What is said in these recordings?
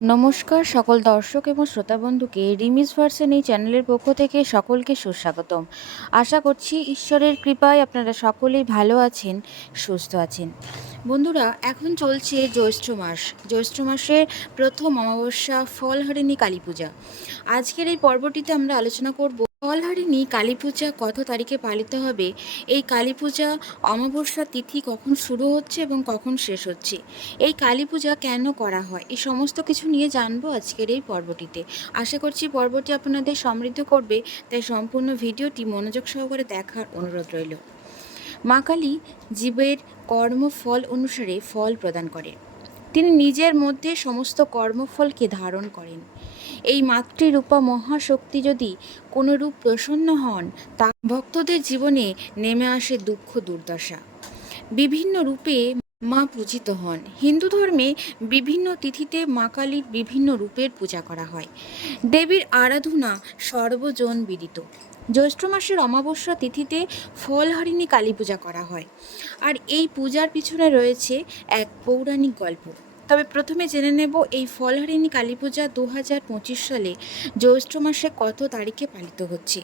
নমস্কার সকল দর্শক এবং শ্রোতা বন্ধুকে রিমিস ভার্সেন এই চ্যানেলের পক্ষ থেকে সকলকে সুস্বাগতম। আশা করছি ঈশ্বরের কৃপায় আপনারা সকলেই ভালো আছেন, সুস্থ আছেন। বন্ধুরা, এখন চলছে জ্যৈষ্ঠ মাস। জ্যৈষ্ঠ মাসের প্রথম অমাবস্যা, ফলহারিণী কালী পূজা আজকের এই পর্বটিতে আমরা আলোচনা করব ফলহারিণী কালী পূজা কত তারিখে পালিত হবে? এই কালী পূজা অমাবস্যা তিথি কখন শুরু হচ্ছে এবং কখন শেষ হচ্ছে? এই কালী পূজা কেন করা হয়? এই সমস্ত কিছু নিয়ে জানব আজকের এই পর্বটিতে। আশা করছি পর্বটি আপনাদের সমৃদ্ধ করবে, তাই সম্পূর্ণ ভিডিওটি মনোযোগ সহকারে দেখার অনুরোধ রইল। মা কালী জীবের কর্মফল অনুসারে ফল প্রদান করে তিনি নিজের মধ্যে সমস্ত কর্মফলকে ধারণ করেন। এই মাতৃরূপা মহাশক্তি যদি কোনো রূপ প্রসন্ন হন, তা ভক্তদের জীবনে নেমে আসে দুঃখ দুর্দশা। বিভিন্ন রূপে মা পূজিত হন। হিন্দু ধর্মে বিভিন্ন তিথিতে মা কালীর বিভিন্ন রূপের পূজা করা হয়। দেবীর আরাধনা সর্বজন বিদিত। জ্যৈষ্ঠ মাসের অমাবস্যা তিথিতে ফলহারিণী কালী পূজা করা হয়। আর এই পূজার পিছনে রয়েছে এক পৌরাণিক গল্প। তবে প্রথমে জেনে নেব এই ফলহারিণী কালী পূজা দু হাজার পঁচিশ সালে জ্যৈষ্ঠ মাসে কত তারিখে পালিত হচ্ছে।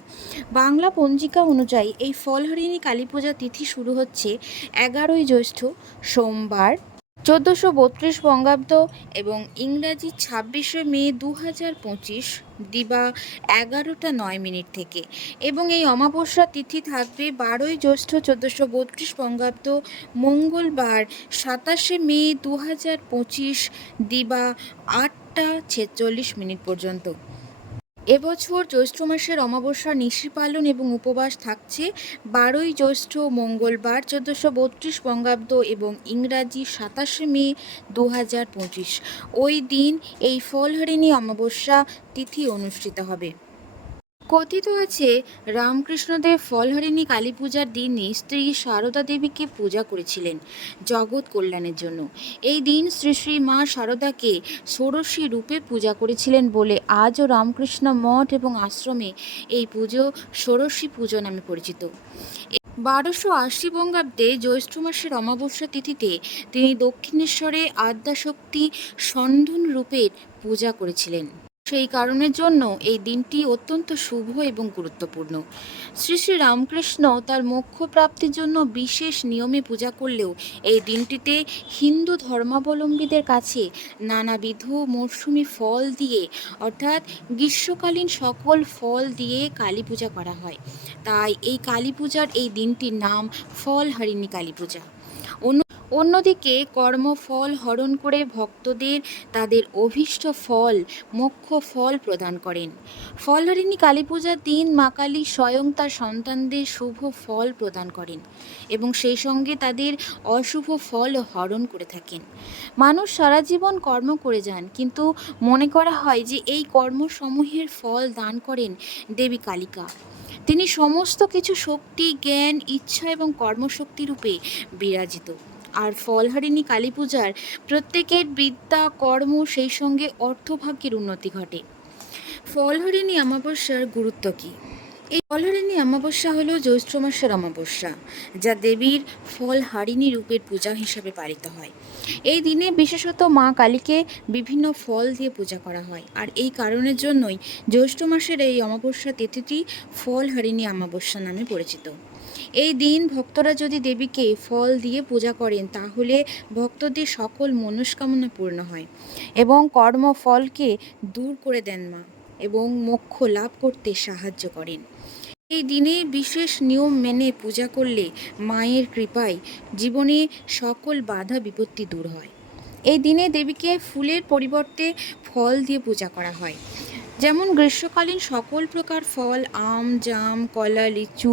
বাংলা পঞ্জিকা অনুযায়ী এই ফলহারিণী কালী পূজা তিথি শুরু হচ্ছে এগারোই জ্যৈষ্ঠ সোমবার চোদ্দোশো বত্রিশ বঙ্গাব্দ এবং ইংরাজি ছাব্বিশে মে দু হাজার পঁচিশ দিবা এগারোটা নয় মিনিট থেকে। এবং এই অমাবস্যা তিথি থাকবে বারোই জ্যৈষ্ঠ চোদ্দোশো বত্রিশ বঙ্গাব্দ মঙ্গলবার সাতাশে মে দু হাজার পঁচিশ দিবা আটটা ছেচল্লিশ মিনিট পর্যন্ত। এবছর জ্যৈষ্ঠ মাসের অমাবস্যা, নিশি পালন এবং উপবাস থাকছে। বারোই জ্যৈষ্ঠ, মঙ্গলবার, চোদ্দোশো বত্রিশ বঙ্গাব্দ এবং ইংরাজি সাতাশে মে দু হাজার পঁচিশ। ওই দিন এই ফলহারিণী অমাবস্যা তিথি অনুষ্ঠিত হবে। কথিত আছে, রামকৃষ্ণদেব ফলহারিণী কালী পূজার দিনে স্ত্রী সারদা দেবীকে পূজা করেছিলেন জগৎ কল্যাণের জন্য। এই দিন শ্রী শ্রী মা সারদাকে ষোড়শী রূপে পূজা করেছিলেন বলে আজও রামকৃষ্ণ মঠ এবং আশ্রমে এই পুজো ষোড়শী পুজো নামে পরিচিত। বারোশো আশি বঙ্গাব্দে জ্যৈষ্ঠ মাসের অমাবস্যা তিথিতে তিনি দক্ষিণেশ্বরে আদ্যাশক্তি সন্ধন রূপের পূজা করেছিলেন। সেই কারণের জন্য এই দিনটি অত্যন্ত শুভ এবং গুরুত্বপূর্ণ। শ্রী শ্রী রামকৃষ্ণ তার মোক্ষ প্রাপ্তির জন্য বিশেষ নিয়মে পূজা করলেও এই দিনটিতে হিন্দু ধর্মাবলম্বীদের কাছে নানাবিধ মরশুমি ফল দিয়ে, অর্থাৎ গ্রীষ্মকালীন সকল ফল দিয়ে কালী পূজা করা হয়। তাই এই কালী পূজার এই দিনটির নাম ফলহারিণী কালী পূজা। অন্য অন্যদিকে কর্মফল হরণ করে ভক্তদের তাদের অভীষ্ট ফল, মোক্ষ ফল প্রদান করেন। ফলহারিণী কালী পূজার দিন মা কালী স্বয়ং তার সন্তানদের শুভ ফল প্রদান করেন এবং সেই সঙ্গে তাদের অশুভ ফল হরণ করে থাকেন। মানুষ সারা জীবন কর্ম করে যান, কিন্তু মনে করা হয় যে এই কর্মসমূহের ফল দান করেন দেবী কালিকা। তিনি সমস্ত কিছু শক্তি, জ্ঞান, ইচ্ছা এবং কর্মশক্তি রূপে বিরাজিত। আর ফলহারিণী কালী পূজার প্রত্যেকের বিদ্যা, কর্ম সেই সঙ্গে অর্থভাগ্যের উন্নতি ঘটে। ফলহারিণী অমাবস্যার গুরুত্ব কী? এই ফলহারিণী অমাবস্যা হলো জ্যৈষ্ঠ মাসের অমাবস্যা, যা দেবীর ফলহারিণী রূপের পূজা হিসাবে পালিত হয়। এই দিনে বিশেষত মা কালীকে বিভিন্ন ফল দিয়ে পূজা করা হয়। আর এই কারণের জন্যই জ্যৈষ্ঠ মাসের এই অমাবস্যা তিথিটি ফলহারিণী অমাবস্যা নামে পরিচিত। এই দিন ভক্তরা যদি দেবীকে ফল দিয়ে পূজা করেন, তাহলে ভক্তদের সকল মনস্কামনা পূর্ণ হয় এবং কর্মফলকে দূর করে দেন মা এবং মোক্ষ লাভ করতে সাহায্য করেন। এই দিনে বিশেষ নিয়ম মেনে পূজা করলে মায়ের কৃপায় জীবনে সকল বাধা বিপত্তি দূর হয়। এই দিনে দেবীকে ফুলের পরিবর্তে ফল দিয়ে পূজা করা হয়। যেমন গ্রীষ্মকালীন সকল প্রকার ফল, আম, জাম, কলা, লিচু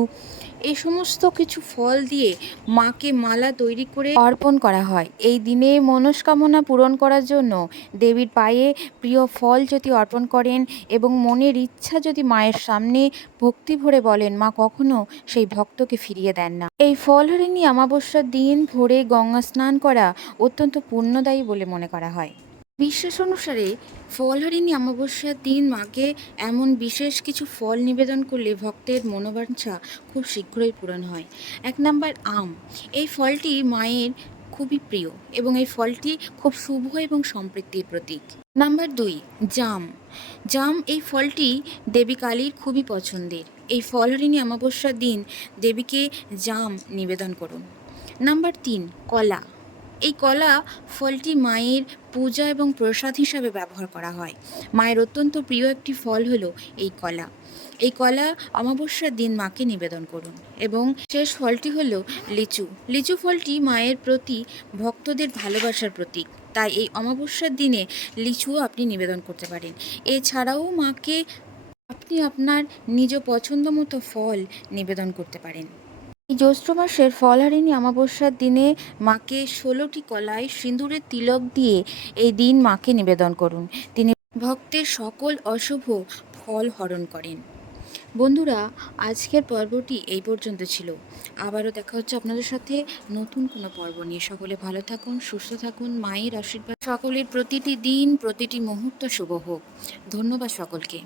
এই সমস্ত কিছু ফল দিয়ে মাকে মালা তৈরি করে অর্পণ করা হয়। এই দিনে মনস্কামনা পূরণ করার জন্য দেবীর পায়ে প্রিয় ফল যদি অর্পণ করেন এবং মনের ইচ্ছা যদি মায়ের সামনে ভক্তি ভরে বলেন, মা কখনো সেই ভক্তকে ফিরিয়ে দেন না। এই ফলহারিণী অমাবস্যার দিন ভোরে গঙ্গা স্নান করা অত্যন্ত পুণ্যদায়ী বলে মনে করা হয়। বিশ্বাস অনুসারে ফলহারিণী অমাবস্যার দিন মাকে এমন বিশেষ কিছু ফল নিবেদন করলে ভক্তের মনোবাঞ্ছা খুব শীঘ্রই পূরণ হয়। এক নাম্বার আম। এই ফলটি মায়ের খুবই প্রিয় এবং এই ফলটি খুব শুভ এবং সম্পৃক্তির প্রতীক। নাম্বার দুই, জাম। জাম এই ফলটি দেবী কালীর খুবই পছন্দের। এই ফলহারিণী অমাবস্যার দিন দেবীকে জাম নিবেদন করুন। নাম্বার তিন, কলা। এই কলা ফলটি মায়ের পূজা এবং প্রসাদ হিসাবে ব্যবহার করা হয়। মায়ের অত্যন্ত প্রিয় একটি ফল হলো এই কলা। এই কলা অমাবস্যার দিন মাকে নিবেদন করুন এবং শেষ ফলটি হলো লিচু। লিচু ফলটি মায়ের প্রতি ভক্তদের ভালোবাসার প্রতীক। তাই এই অমাবস্যার দিনে লিচুও আপনি নিবেদন করতে পারেন। এছাড়াও মাকে আপনি আপনার নিজ পছন্দ মতো ফল নিবেদন করতে পারেন। জ্যৈষ্ঠ মাসের ফলহারিণী অমাবস্যার দিনে মাকে ষোলোটি কলায় সিঁদুরের তিলক দিয়ে এই দিন মাকে নিবেদন করুন। তিনি ভক্তের সকল অশুভ ফল হরণ করেন। বন্ধুরা, আজকের পর্বটি এই পর্যন্ত ছিল। আবারও দেখা হচ্ছে আপনাদের সাথে নতুন কোনো পর্ব নিয়ে। সকলে ভালো থাকুন, সুস্থ থাকুন, মায়ের আশীর্বাদ সকলের প্রতিটি দিন, প্রতিটি মুহূর্ত শুভ হোক। ধন্যবাদ সকলকে।